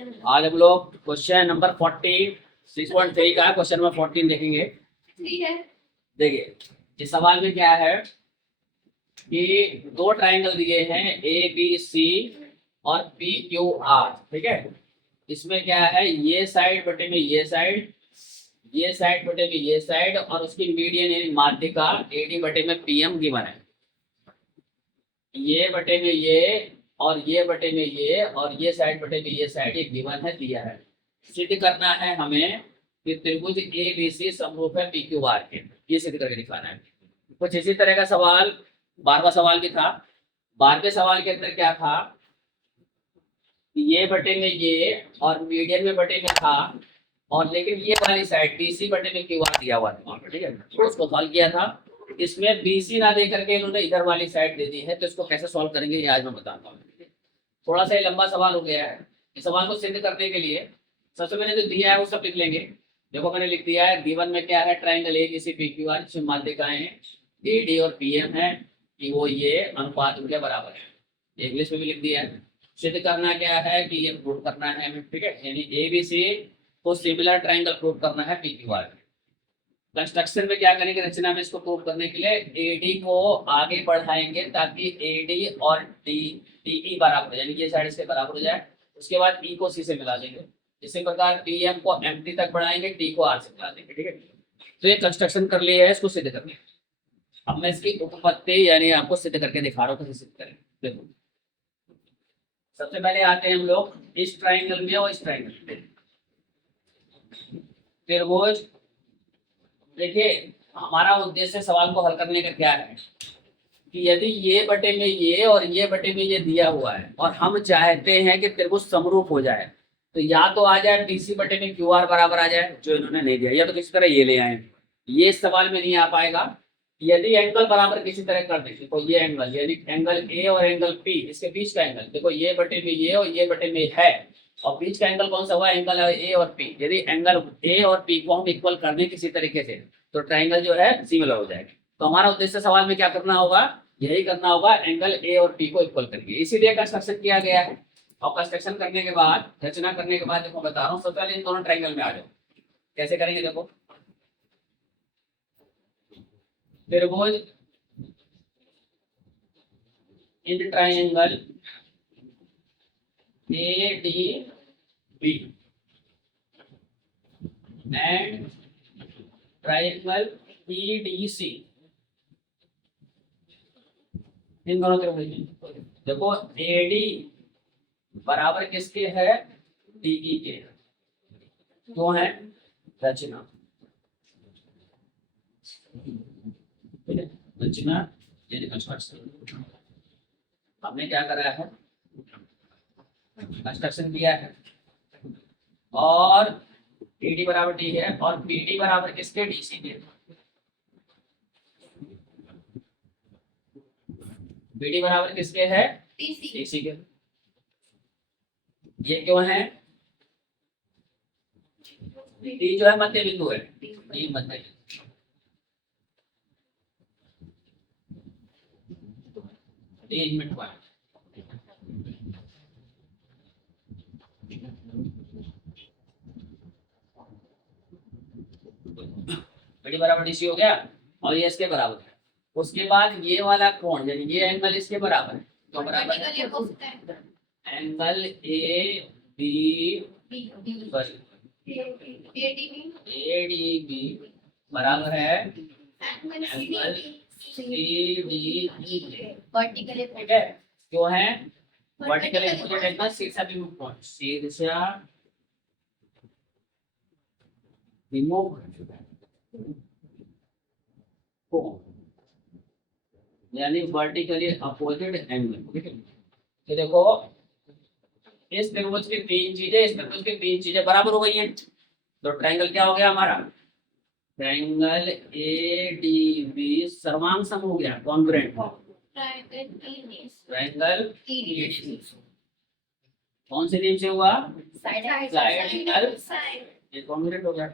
आज हम लोग क्वेश्चन नंबर 14 6.3 का क्वेश्चन नंबर 14 देखेंगे। ठीक है। देखिए इस सवाल में क्या है कि दो ट्रायंगल दिए हैं ए बी सी और पी क्यू आर। ठीक है, इसमें क्या है, ये साइड बटे में ये साइड, ये साइड बटे में ये साइड, और उसकी मीडियन यानी माध्यिका एडी बटे में पीएम गिवन है। ये बटे में ये और ये बटे में ये और ये साइड बटे में ये साइड, ये गिवन है, दिया है। सिद्ध करना है हमें कि त्रिभुज ए बी सी समरूप है पी क्यू आर के। ये सिद्ध करके दिखाना है। कुछ इसी तरह का सवाल 12वां सवाल भी था। 12वें सवाल के अंदर क्या था, ये बटे में ये और मीडियन में बटे में था, और लेकिन ये वाली साइड बीसी बटे में क्यू आर दिया हुआ था। ठीक है, तो उसको सॉल्व किया था। इसमें बीसी ना दे करके इन्होंने इधर वाली साइड दे दी है, तो इसको कैसे सॉल्व करेंगे ये आज मैं बताता हूँ। थोड़ा सा लंबा सवाल हो गया है। इस सवाल को सिद्ध करने के लिए सबसे पहले जो दिया है वो सब लिख लेंगे। देखो मैंने लिख दिया है, गिवन में क्या है, triangle A B C P Q R, जिसमें माध्यिकाएं ए डी और पी एम है कि वो ये अनुपात उनके बराबर है। इंग्लिश में भी लिख दिया है। सिद्ध करना क्या है कि ये प्रूव करना है हमें। ठीक है, यानी ए बी सी को सिमिलर ट्राइंगल प्रूव करना है पी क्यू आर। कंस्ट्रक्शन में क्या करेंगे, रचना में इसको प्रूव करने के लिए एडी को आगे बढ़ाएंगे ताकि एडी और डी बराबर हो जाए, यानी ये साइड इसके बराबर हो जाए। उसके बाद ई को सी से मिला देंगे। इसी प्रकार पीएम को एमटी तक बढ़ाएंगे, टी को आर से मिला देंगे। ठीक है, तो ये कंस्ट्रक्शन कर लिया है, इसको सिद्ध करना है। अब मैं इसकी उत्पत्ति यानी आपको सिद्ध करके दिखा रहा हूँ कैसे सिद्ध करें। देखो सबसे पहले आते हैं हम लोग इस ट्राइंगल में और इस ट्राइंगल में। त्रिभुज, देखिए हमारा उद्देश्य सवाल को हल करने का क्या है कि यदि ये बटे में ये और ये बटे में ये दिया हुआ है और हम चाहते हैं कि त्रिभुज समरूप हो जाए, तो या तो आ जाए बीसी बटे में क्यू आर बराबर आ जाए, जो इन्होंने नहीं दिया, या तो किसी तरह ये ले आए। ये इस सवाल में नहीं आ पाएगा। यदि एंगल बराबर किसी तरह कर दें, देखो ये एंगल यानी एंगल ए और एंगल पी, इसके बीच का एंगल, देखो ये बटे में ये और ये बटे में है, और बीच का एंगल कौन सा हुआ, एंगल ए और पी। यदि एंगल ए और पी को हम इक्वल कर दें किसी तरीके से, तो ट्राइंगल जो है सिमिलर हो जाएगा। तो हमारा उद्देश्य सवाल में क्या करना होगा, यही करना होगा, एंगल ए और पी को इक्वल करके, इसीलिए कंस्ट्रक्शन किया गया है। और कंस्ट्रक्शन करने के बाद, रचना करने के बाद, देखो बता रहा हूँ, सबसे पहले इन दोनों ट्राइंगल में आ जाओ। कैसे करेंगे, देखो त्रिभुज in triangle A D B and triangle E D C, इन दोनों त्रिभुज में देखो एडी बराबर किसके है, डीई के। क्यों है, रचना, रचना यानी कंस्ट्रक्शन। हमने क्या करा है, कंस्ट्रक्शन किया है, और एडी बराबर डी है और बीडी बराबर किसके, डीसी के। बीडी बराबर किसके है, डीसी के। ये क्यों है, डी जो है मध्य बिंदु है, डी मध्य बिंदु। मिनट पॉइंट बड़ी बराबर डीसी हो गया, और ये इसके बराबर है। उसके बाद ये वाला कोण यानी ये एंगल इसके बराबर है, तो बराबर है एंगल ए डी बी बराबर है angle C D E. Vertical ठीक है, क्यों है, वर्टिकल एंगल एंगल शीर्षा विमुख कोण, शीर्षा विमुख कोण यानी वर्टिकली अपोजिट एंगल। ठीक है, तो देखो इस त्रिभुज की तीन चीजें, इस त्रिभुज की तीन चीजें बराबर हो गई हैं, तो ट्रायंगल क्या हो गया हमारा, ट्रायंगल ए डी बी सर्वांग सम हो गया, कॉन्ग्रुएंट। ट्रायंगल कौन से नियम से हुआ, साइड एंगल, ये कॉन्ग्रुएंट हो गया।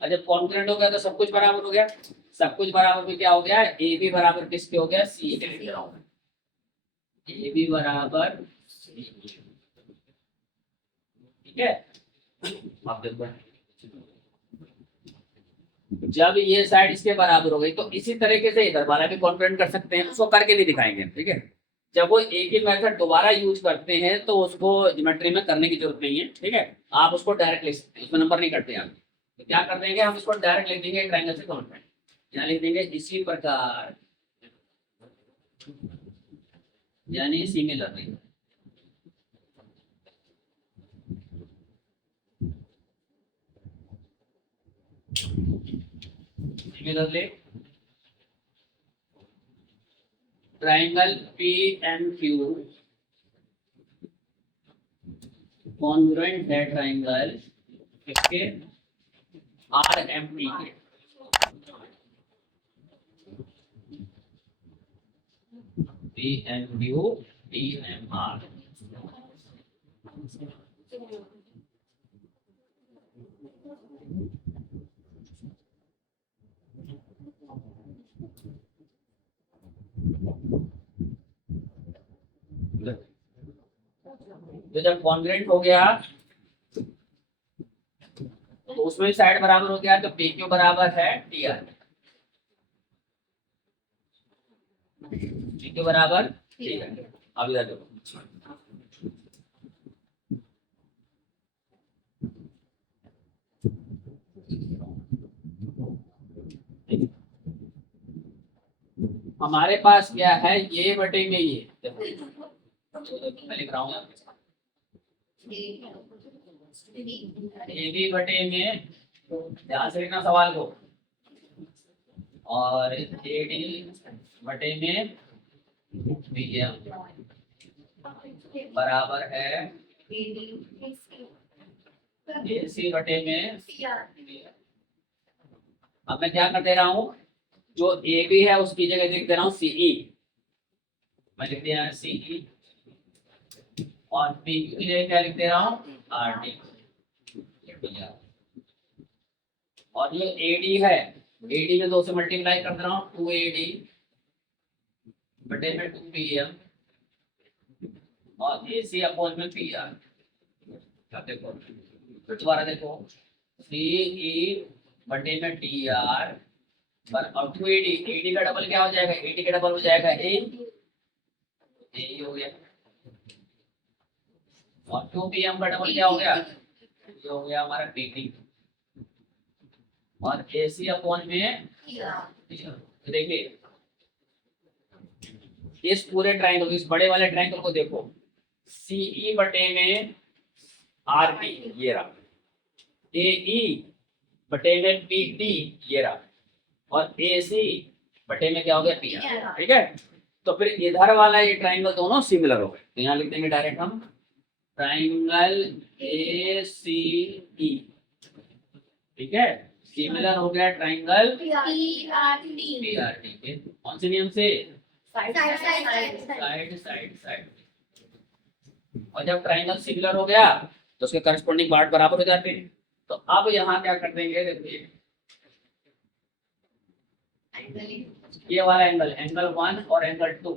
और जब कॉन्ग्रुएंट हो गया तो सब कुछ बराबर हो गया। सब कुछ बराबर में क्या हो गया, ए बी बराबर किसके हो गया, सी के। ए बी बराबर ठीक है, आप देखो जब ये साइड इसके बराबर हो गई तो इसी तरीके से इधर वाला भी कॉन्फ्रेंट कर सकते हैं, उसको करके नहीं दिखाएंगे, ठीक है। जब वो एक ही मेथड दोबारा यूज करते हैं तो उसको ज्योमेट्री में करने की जरूरत नहीं है, ठीक है। आप उसको डायरेक्ट लिख सकते हैं, उसमें नंबर नहीं करते आप। तो क्या कर देंगे, हम इसको डायरेक्ट लिख देंगे ट्रायंगल से कॉन्फ्रेंट, यहाँ लिख देंगे इसी प्रकार, यानी similarly. Similarly triangle P and Q congruent है ट्रायंगल इसके आर एम टी के। P M Q T M R. तो जब कॉन्ग्रुएंट हो गया तो उसमें साइड बराबर हो गया, तो पी क्यू बराबर है टी आर। पी क्यू बराबर टी आर। अब इधर देखो, हमारे पास क्या है, ये बटे में ये देखो, मैं लिख रहा हूँ ए बी बटे में, ध्यान से लिखना सवाल को, और ए डी बटे में बी एम बराबर है ए सी बटे में। अब मैं क्या कर दे रहा हूँ, जो ए बी है उसकी जगह लिख दे रहा हूँ सीई, मैं लिख दिया सीई, और पी की जगह क्या लिख दे रहा हूँ आर डी। और जो एडी है, एडी में 2 से मल्टीप्लाई कर दे रहा हूँ, 2 एडी बटे में 2 पी एम और ए सी अपॉन में पी आर। देखो दोबारा देखो, सी ई बटे में टी आर और 2 एडी, एडी का डबल क्या हो जाएगा, एडी का डबल हो जाएगा ए हो गया, और 2 पी एम का डबल क्या हो गया, ये हो गया हमारा पी, और AC अपॉन में देखिए इस पूरे ट्रायंगल, इस बड़े वाले ट्रायंगल को देखो, CE बटे में RP ये रहा, AE बटे में PT ये रहा, और AC बटे में क्या हो गया PR, ठीक है। तो फिर इधर वाला ये ट्रायंगल दोनों सिमिलर हो गए, तो यहाँ लिख देंगे डायरेक्ट हम ट्रायंगल ACE, ठीक है, सिमिलर हो गया ट्रायंगल PRT के कौन से नियम से, साइड साइड साइड। और जब ट्रायंगल सिमिलर हो गया तो उसके करस्पॉन्डिंग पार्ट बराबर हो जाते हैं। तो अब यहाँ क्या कर देंगे, देखिए ये वाला एंगल, एंगल 1 और एंगल 2,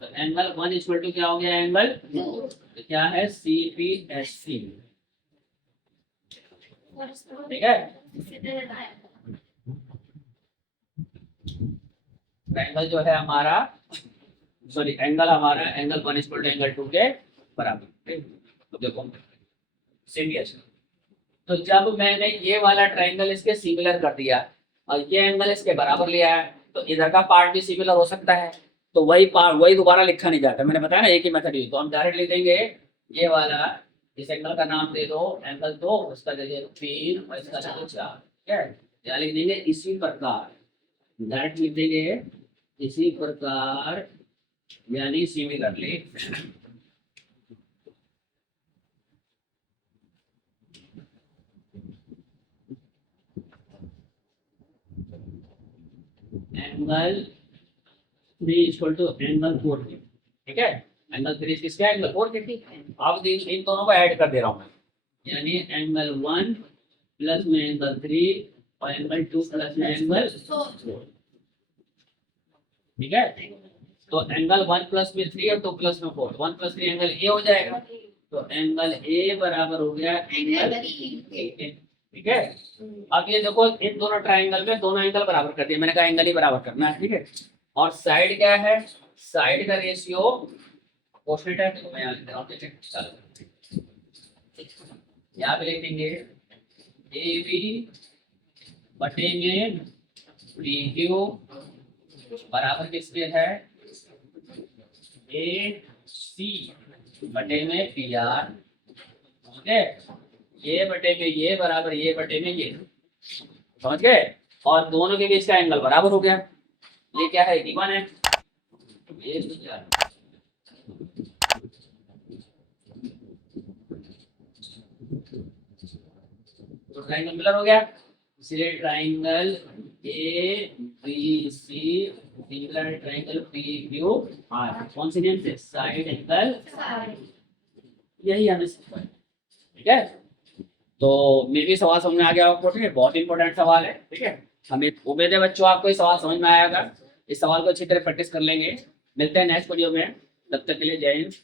तो एंगल 1 इक्वल टू क्या हो गया, एंगल 2, तो क्या है CPSC, ठीक है। एंगल जो है हमारा, सॉरी एंगल हमारा एंगल 1 इक्वल टू एंगल 2 के बराबर। तो देखो सीरियस, तो जब मैंने ये वाला ट्रायंगल इसके सिमिलर कर दिया और ये एंगल इसके बराबर लिया है, तो इधर का पार्ट भी सिमिलर हो सकता है, तो वही पार्ट वही दोबारा लिखा नहीं जाता, मैंने बताया ना एक ही मेथड यूज, तो हम डायरेक्ट लिख देंगे ये वाला, इस एंगल का नाम दे दो एंगल 2, उसका दे दो 3 और इसका दे दो 4, ठीक है। क्या लिख देंगे, इसी प्रकार, डायरेक्ट लिख देंगे इसी प्रकार, यानी similarly angle 3 equal to angle 4, ठीक है। एंगल 3 किसका, एंगल 4 के। अब इन दोनों को ऐड कर दे रहा हूं मैं, यानी एंगल 1 प्लस में एंगल 3 और एंगल 2 प्लस में एंगल 4, ठीक है। तो एंगल 1 प्लस में 3 और 2 प्लस में 4, 1 प्लस 3 एंगल ए हो जाएगा, तो एंगल ए बराबर हो गया एंगल ए, ठीक है। अब ये देखो इन दोनों ट्राइंगल में दोनों एंगल बराबर कर दिए, मैंने कहा एंगल ही बराबर करना है, ठीक है। और साइड क्या है, साइड का रेशियो कोशेंट है, तो मैं यहाँ लिख रहा हूँ, ठीक है। चलो यहाँ पे लिख देंगे ए बी बटे में बी क्यू बराबर किसके है, ए सी बटे में पी आर, ठीक है। ये बटे में ये बराबर ये बटे में ये, समझ गए। और दोनों के बीच का एंगल बराबर हो गया, ये क्या है गिवन है, ये तो ट्राइंगल मिलर हो गया। इसलिए triangle A B C similar triangle P Q R, कौन सी नेम से, साइड एंगल, यही हमें सीखना है, ठीक है। तो मे भी सवाल समझ में आ गया आपको, ठीक है, बहुत इंपॉर्टेंट सवाल है, ठीक है। हमें उम्मीद है बच्चों आपको ये सवाल समझ में आएगा, इस सवाल को अच्छी तरह प्रैक्टिस कर लेंगे। मिलते हैं नेक्स्ट वीडियो में, तब तक के लिए जय हिंद।